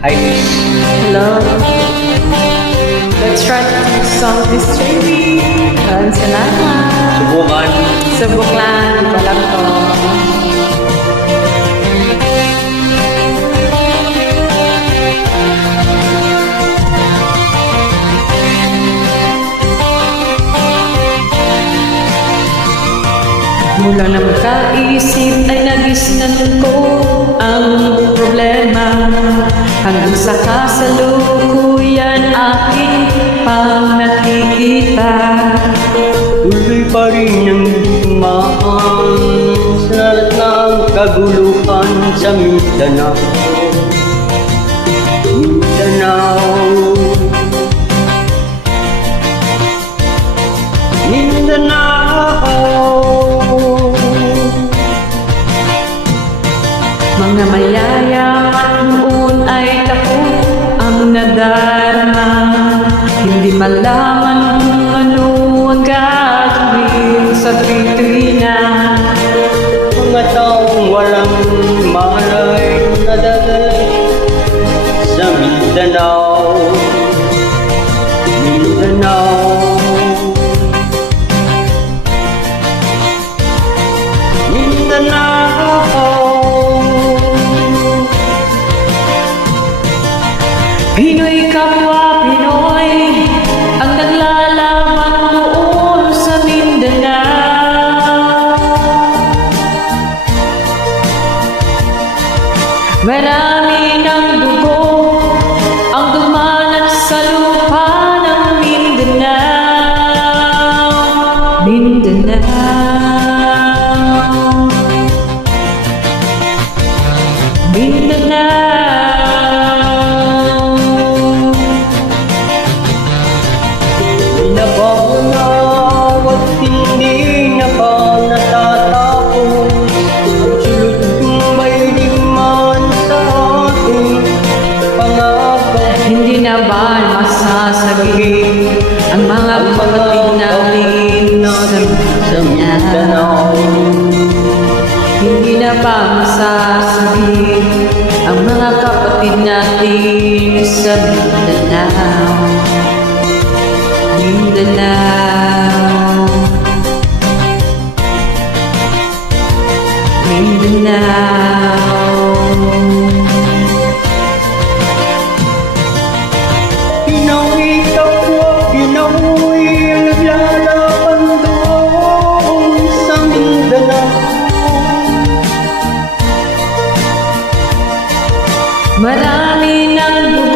Hi, Liz. Hello. Let's try to solve this JB. Maraming salamat. Subukan. Subok lang. Iba lang to. Mula na magkaisip ay nagisnan ko ang problema. Hanggang sa kasalukuyan aking pang nakikita. Tuloy pa rin ang digmaan sa lahat ng kaguluhan sa Mindanao. Mga mayayaman noon ay takot ang nadarama. Hindi malaman kung ano ang gagawin sa Pilipina. Mga taong walang malay nadadala sa Mindanao. Pinoy kapwa Pinoy ang naglalaban noon sa Mindanao. Marami ng dugo ang dumanan sa lupa ng Mindanao. Mindanao. Nabanaw at hindi na pa natatapos ang sulot kong may liman sa ating pangako. Hindi na ba masasagip ang mga kapatid natin sa Mindanao? Hindi na ba masasagip ang mga kapatid natin sa Mindanao? Mindanao, Mindanao. Pinoy kapwa Pinoy ang naglalaban doon sa Mindanao. Marami ng